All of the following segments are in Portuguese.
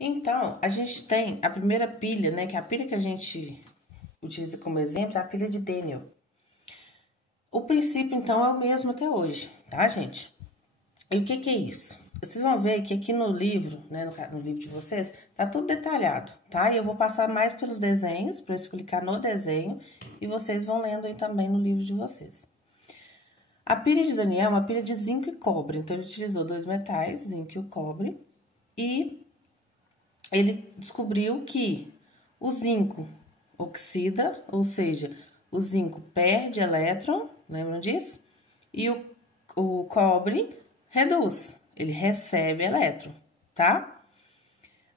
Então, a gente tem a primeira pilha, né? Que é a pilha que a gente utiliza como exemplo, é a pilha de Daniel. O princípio, então, é o mesmo até hoje, tá, gente? E o que que é isso? Vocês vão ver que aqui no livro, né, no livro de vocês, tá tudo detalhado, tá? E eu vou passar mais pelos desenhos, para eu explicar no desenho, e vocês vão lendo aí também no livro de vocês. A pilha de Daniel é uma pilha de zinco e cobre, então ele utilizou dois metais, zinco e o cobre, e ele descobriu que o zinco oxida, ou seja, o zinco perde elétron, lembram disso? E o cobre reduz, ele recebe elétron, tá?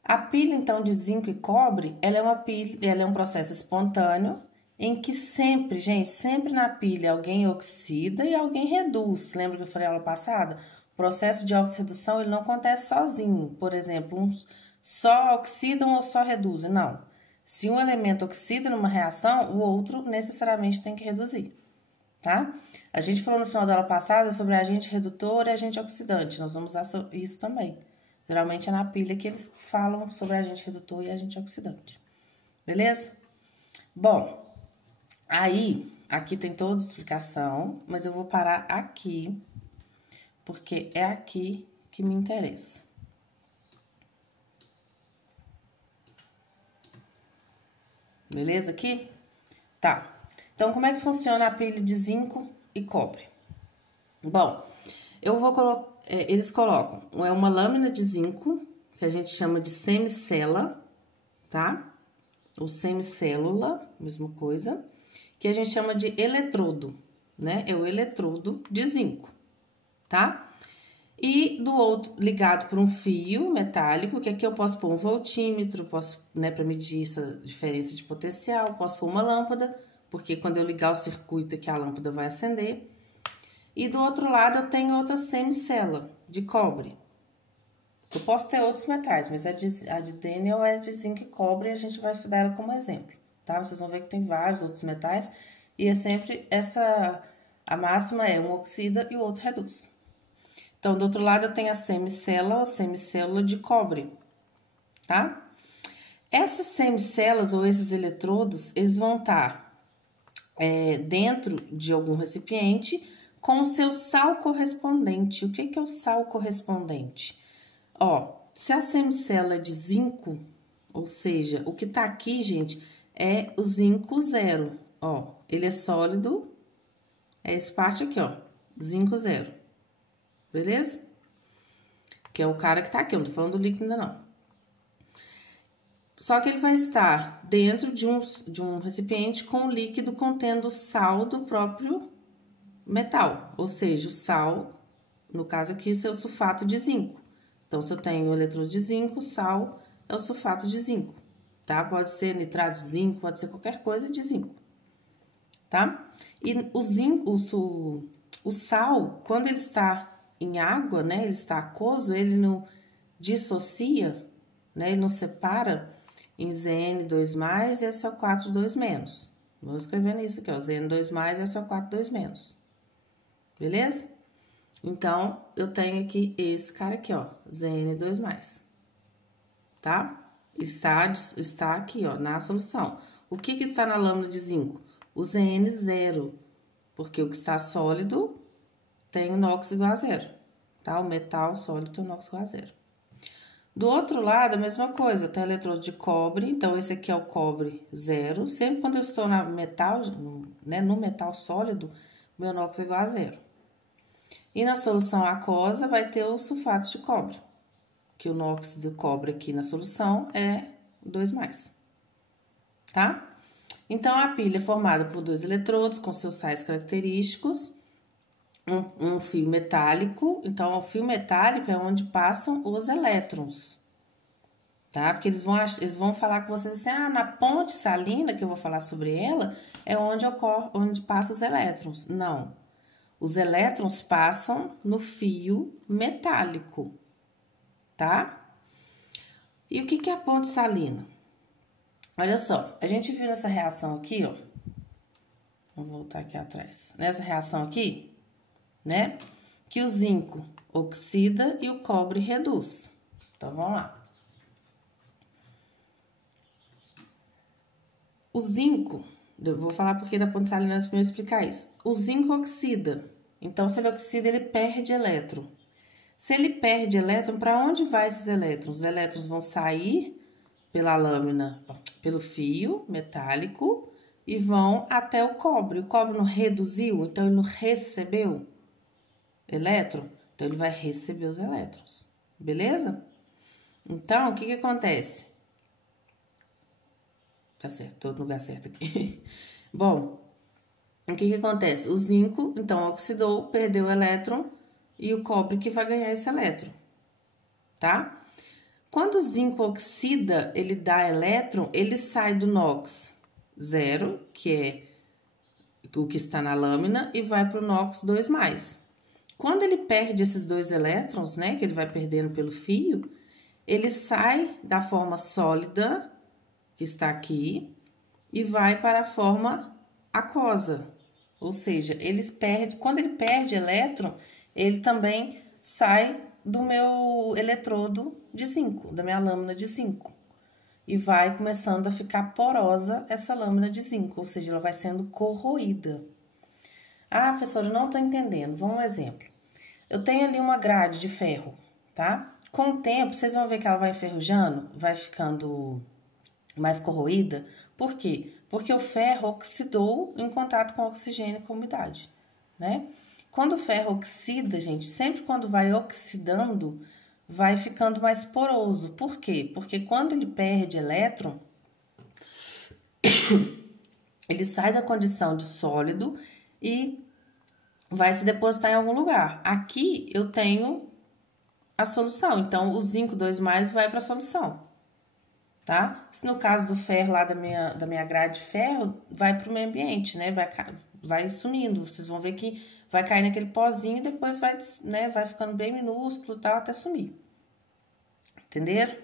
A pilha, então, de zinco e cobre, ela é um processo espontâneo em que sempre, gente, sempre na pilha alguém oxida e alguém reduz. Lembra que eu falei aula passada? O processo de oxirredução, ele não acontece sozinho. Por exemplo, uns só oxidam ou só reduzem. Não. Se um elemento oxida numa reação, o outro necessariamente tem que reduzir, tá? A gente falou no final da aula passada sobre agente redutor e agente oxidante. Nós vamos usar isso também. Geralmente é na pilha que eles falam sobre agente redutor e agente oxidante. Beleza? Bom, aí, aqui tem toda a explicação, mas eu vou parar aqui, porque é aqui que me interessa. Beleza aqui? Tá. Então, como é que funciona a pilha de zinco e cobre? Bom, eu vou colocar, eles colocam uma lâmina de zinco, que a gente chama de semicela, tá? Ou semicélula, mesma coisa, que a gente chama de eletrodo, né? É o eletrodo de zinco, tá? E do outro, ligado por um fio metálico, que aqui eu posso pôr um voltímetro, posso, né, para medir essa diferença de potencial, posso pôr uma lâmpada, porque quando eu ligar o circuito aqui, a lâmpada vai acender. E do outro lado eu tenho outra semicela de cobre. Eu posso ter outros metais, mas a de Daniel é de zinco e cobre e a gente vai estudar ela como exemplo, tá? Vocês vão ver que tem vários outros metais e é sempre a máxima é um oxida e o outro reduz. Então, do outro lado eu tenho a semicela ou semicélula de cobre, tá? Essas semicelas ou esses eletrodos, eles vão estar dentro de algum recipiente com o seu sal correspondente. O que é o sal correspondente? Ó, se a semicela é de zinco, ou seja, o que tá aqui, gente, é o zinco zero. Ó, ele é sólido, é essa parte aqui, ó, zinco zero. Beleza? Que é o cara que tá aqui, eu não tô falando do líquido ainda não. Só que ele vai estar dentro de um recipiente com líquido contendo sal do próprio metal, ou seja, o sal, no caso aqui, é o sulfato de zinco. Então, se eu tenho o eletrodo de zinco, sal é o sulfato de zinco, tá? Pode ser nitrato de zinco, pode ser qualquer coisa de zinco, tá? E o zinco, o sal, quando ele está em água, né, ele está aquoso, ele não dissocia, né, ele não separa em Zn2+ e SO4 2-. Vamos escrevendo isso aqui, ó, Zn2+ e SO4 2-. Beleza? Então, eu tenho aqui esse cara aqui, ó, Zn2+, tá? Está aqui, ó, na solução. O que que está na lâmina de zinco? O Zn0, porque o que está sólido tem o NOx igual a zero, tá? O metal sólido tem o NOx igual a zero. Do outro lado, a mesma coisa, eu tenho eletrodo de cobre, então esse aqui é o cobre zero. Sempre quando eu estou na metal, né, no metal sólido, meu NOx é igual a zero. E na solução aquosa vai ter o sulfato de cobre, que o NOx do cobre aqui na solução é 2+, tá? Então, a pilha é formada por dois eletrodos com seus sais característicos, um fio metálico. Então, o fio metálico é onde passam os elétrons, tá? Porque eles vão falar com vocês assim, na ponte salina, que eu vou falar sobre ela, é onde passam os elétrons. Não. Os elétrons passam no fio metálico, tá? E o que é a ponte salina? Olha só, a gente viu nessa reação aqui, ó. Vou voltar aqui atrás. Nessa reação aqui, né? Que o zinco oxida e o cobre reduz. Então, vamos lá. O zinco, eu vou falar porque da ponte salina primeiro explicar isso. O zinco oxida. Então, se ele oxida, ele perde elétron. Se ele perde elétron, para onde vai esses elétrons? Os elétrons vão sair pela lâmina, pelo fio metálico e vão até o cobre. O cobre não reduziu, então ele não recebeu elétron, então ele vai receber os elétrons, beleza? Então, o que que acontece? Tá certo, tô no lugar certo aqui. Bom, o que que acontece? O zinco, então, oxidou, perdeu o elétron e o cobre que vai ganhar esse elétron, tá? Quando o zinco oxida, ele dá elétron, ele sai do NOx 0, que é o que está na lâmina, e vai para o NOx 2+. Quando ele perde esses 2 elétrons, né, que ele vai perdendo pelo fio, ele sai da forma sólida, que está aqui, e vai para a forma aquosa. Ou seja, quando ele perde elétron, ele também sai do meu eletrodo de zinco, da minha lâmina de zinco. E vai começando a ficar porosa essa lâmina de zinco, ou seja, ela vai sendo corroída. Ah, professora, eu não estou entendendo. Vamos um exemplo. Eu tenho ali uma grade de ferro, tá? Com o tempo, vocês vão ver que ela vai enferrujando, vai ficando mais corroída. Por quê? Porque o ferro oxidou em contato com o oxigênio e com a umidade, né? Quando o ferro oxida, gente, sempre quando vai oxidando, vai ficando mais poroso. Por quê? Porque quando ele perde elétron, ele sai da condição de sólido e vai se depositar em algum lugar. Aqui eu tenho a solução, então o zinco 2+ vai para a solução, tá? Se no caso do ferro lá da minha grade de ferro, vai para o meio ambiente, né? Vai sumindo, vocês vão ver que vai cair naquele pozinho e depois vai, né, vai ficando bem minúsculo e tal, até sumir. Entenderam?